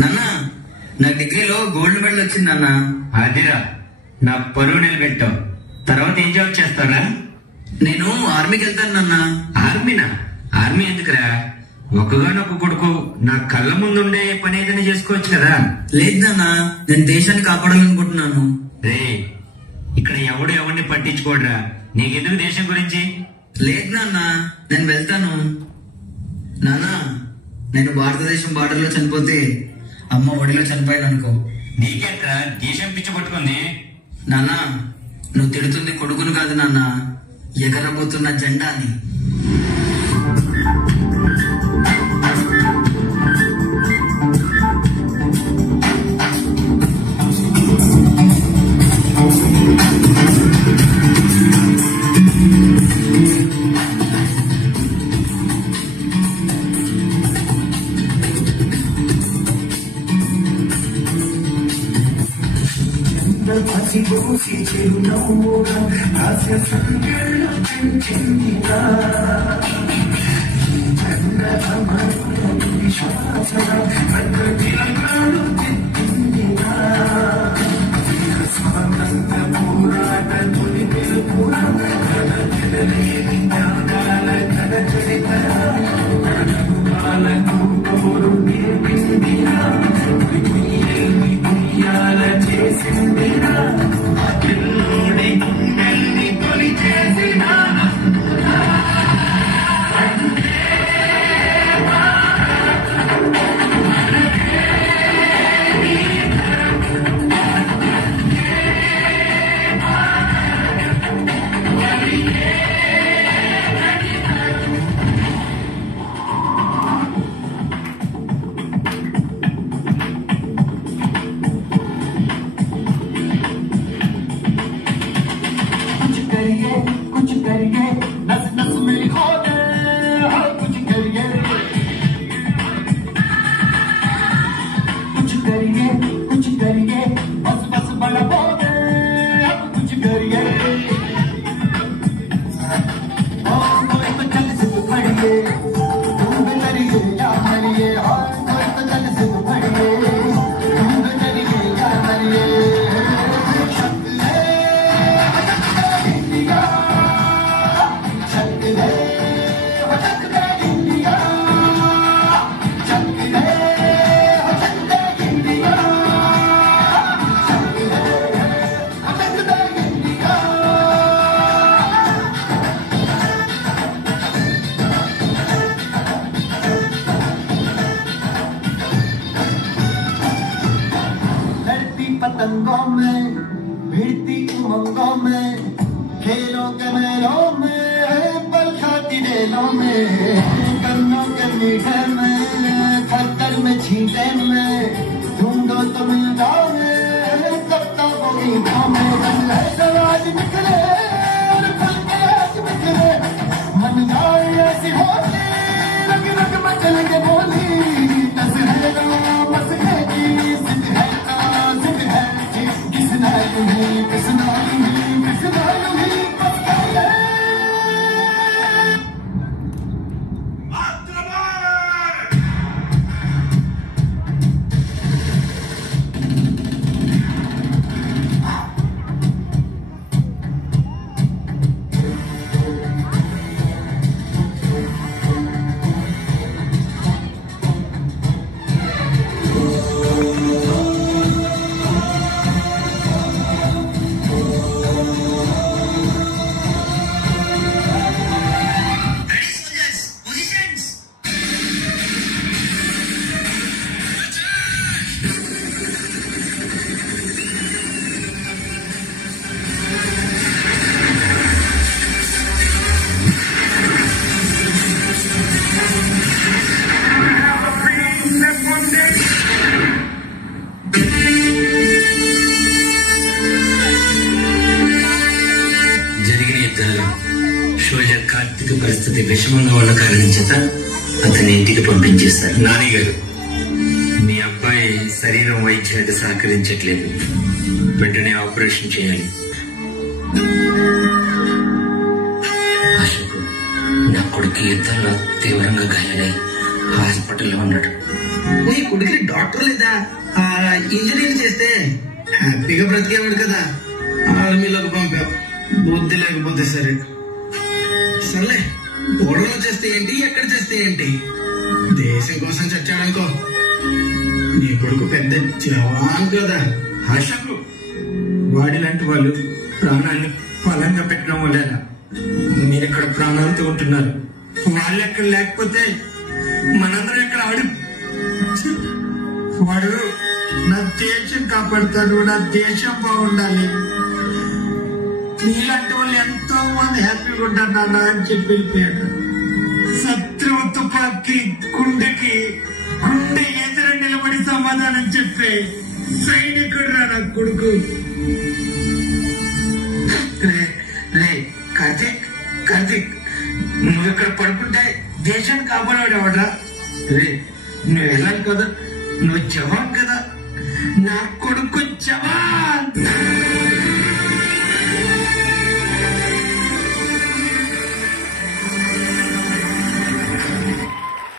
నాన్న, నా డిగ్రీలో గోల్డ్ మెడల్ వచ్చింది నాన్న. అదిరా, నా పరువు నిలబెట్టావు. తర్వాత ఏం జాబ్ చేస్తావురా? నేను ఆర్మీకి వెళ్తాను నాన్న. ఆర్మీనా? ఆర్మీ ఎందుకురా? ఒకగానొక కొడుకు, నా కళ్ళ ముందుండే పని ఏదైనా చేసుకోవచ్చు కదా. లేదు నాన్న, నేను దేశాన్ని కాపాడాలనుకుంటున్నాను. రే, ఇక్కడ ఎవడు ఎవరిని పట్టించుకోడరా. నీకెందుకు దేశం గురించి? లేదు నాన్న, నేను వెళ్తాను. నాన్న, నేను భారతదేశం బార్డర్లో చనిపోతే అమ్మ ఒడిలో చనిపోయాను అనుకో. నీకెట్రా దేశం పిచ్చి పట్టుకుంది? నాన్న, నువ్వు తిడుతుంది కొడుకును కాదు నాన్న, ఎగరబోతున్న జెండాని. పసిబోసి చిరునవ్వుగా హాస్య సంఖ్యలు పెంచిందిగా విశ్వాసగా ప్రగతిలకాలు తిట్టిందిగా స్వాతంత్ర పోరాట తొలి పిలుపురా కనలేని జ్ఞానాల కథ చరిత్ర పాలకు కబురు నేర్పిందిరా దునియాల చేసిందిరా పిల్లోడి గుండెల్ని తొలి చేసినా कुछ करिए नस नस में खो दे कुछ करिए बस बस बड़ा हो दे कुछ करिए कोई तो चल सिद्ध खड़िए तुम भी करिए या मरिए कोई तो चल सिद्ध खड़िए तुम भी करिए या मरिए पतंगों में भिड़ती उमंगों में खेलों के मेलों में पल खाती रेलों में गन्नों के मीठे में खतर में छींटे में ढूंढो तो मिल जाओगे तब तो वो गीतों में आज निकले और फल के आज निकले मन जाए ऐसी होती रग रग मचल के बोली दस है मस है की सिद्ध है किसना సోల్జర్ కార్తీక పరిస్థితి విషమంగా ఉన్న కారణం చేత అతని ఇంటికి పంపించేశారు. నాన్నగారు, మీ అబ్బాయి శరీరం వైద్యానికి సహకరించట్లేదు, వెంటనే ఆపరేషన్ చేయాలి. అశోక్, నా కొడుకు యుద్ధంలో తీవ్రంగా గాయాలై హాస్పిటల్లో ఉన్నాడు. నీ కొడుకుని డాక్టర్ లేదా ఇంజనీరింగ్ చేస్తే హ్యాపీగా బ్రతికేవాడు కదా. ఆర్మీలోకి పంపావు, బుద్ధి లేకపోతే సరే. సర్లే, ఓడలో చేస్తే ఏంటి, ఎక్కడ చేస్తే ఏంటి, దేశం కోసం చచ్చాడనుకో. నీ కొడుకు పెద్ద జవాన్ కదా. అశోకు, వాడిలాంటి వాళ్ళు ప్రాణాన్ని బలంగా పెట్టడం వల్ల మీరు ఇక్కడ ప్రాణాలతో ఉంటున్నారు. వాళ్ళు ఎక్కడ లేకపోతే మనందరం ఇక్కడ వాడు నా దేశం కాపాడుతాడు, నా దేశం బాగుండాలి, నీలాంటి వాళ్ళు ఎంతో మంది హ్యాపీగా ఉంటారు నాన్న అని చెప్పి వెళ్ళిపోయాడు. శత్రువు తుపాకి గుండెకి గుండె ఎదురు నిలబడి సమాధానం చెప్పే సైనికుడు రా నా కొడుకు. కార్తీక్ నువ్వు ఇక్కడ పడుకుంటే దేశాన్ని కాపాడేవాడరా. రే, నువ్వు వెళ్ళాలి కదా, నువ్వు జవాన్ కదా, నా కొడుకు జవాన్.